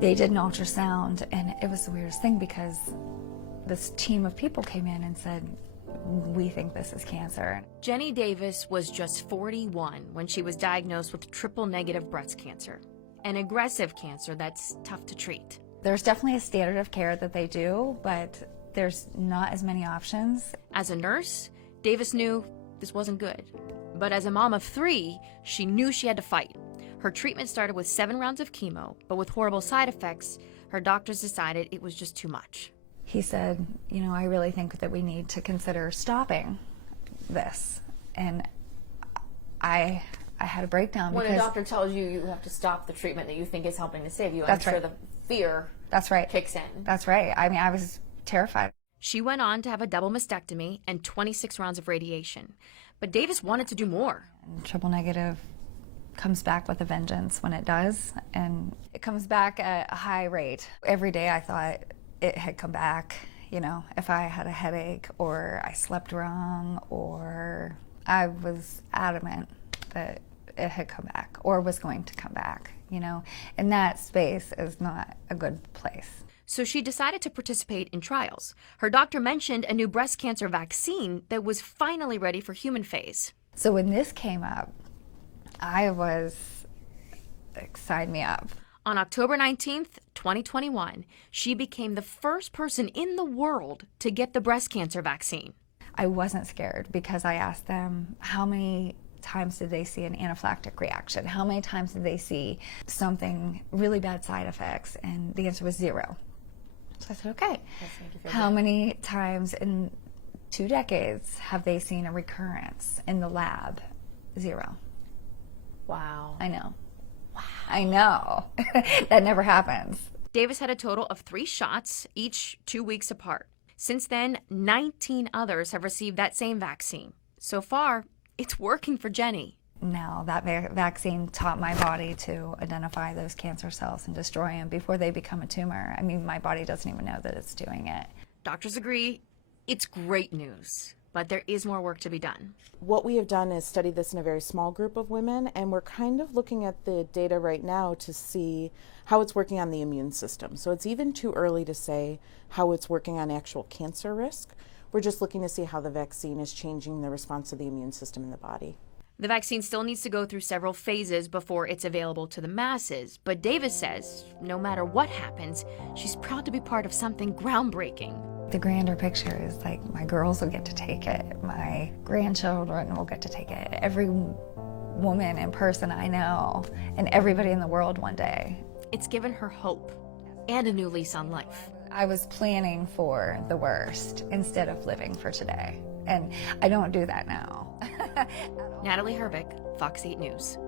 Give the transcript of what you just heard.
They did an ultrasound, and it was the weirdest thing because this team of people came in and said, we think this is cancer. Jenny Davis was just 41 when she was diagnosed with triple-negative breast cancer, an aggressive cancer that's tough to treat. There's definitely a standard of care that they do, but there's not as many options. As a nurse, Davis knew this wasn't good. But as a mom of 3, she knew she had to fight. Her treatment started with 7 rounds of chemo, but with horrible side effects, her doctors decided it was just too much. He said, you know, I really think that we need to consider stopping this. And I had a breakdown. When because a doctor tells you you have to stop the treatment that you think is helping to save you, I'm That's sure right. the fear That's right. kicks in. That's right. I mean, I was terrified. She went on to have a double mastectomy and 26 rounds of radiation. But Davis wanted to do more. Triple negative comes back with a vengeance when it does, and it comes back at a high rate. Every day I thought it had come back, you know, if I had a headache or I slept wrong, or I was adamant that it had come back or was going to come back, you know, and that space is not a good place. So she decided to participate in trials. Her doctor mentioned a new breast cancer vaccine that was finally ready for human phase. So when this came up, sign me up. On October 19th, 2021, she became the first person in the world to get the breast cancer vaccine. I wasn't scared because I asked them how many times did they see an anaphylactic reaction? How many times did they see something, really bad side effects? And the answer was 0. So I said, okay. How many times in 2 decades have they seen a recurrence in the lab? 0. Wow. I know. Wow. I know. That never happens. Davis had a total of 3 shots, each 2 weeks apart. Since then, 19 others have received that same vaccine. So far, it's working for Jenny. Now, that vaccine taught my body to identify those cancer cells and destroy them before they become a tumor. I mean, my body doesn't even know that it's doing it. Doctors agree it's great news, but there is more work to be done. What we have done is study this in a very small group of women, and we're kind of looking at the data right now to see how it's working on the immune system. So it's even too early to say how it's working on actual cancer risk. We're just looking to see how the vaccine is changing the response of the immune system in the body. The vaccine still needs to go through several phases before it's available to the masses, but Davis says no matter what happens, she's proud to be part of something groundbreaking. The grander picture is like my girls will get to take it, my grandchildren will get to take it, every woman and person I know, and everybody in the world one day. It's given her hope and a new lease on life. I was planning for the worst instead of living for today, and I don't do that now. Natalie Herbeck, Fox 8 News.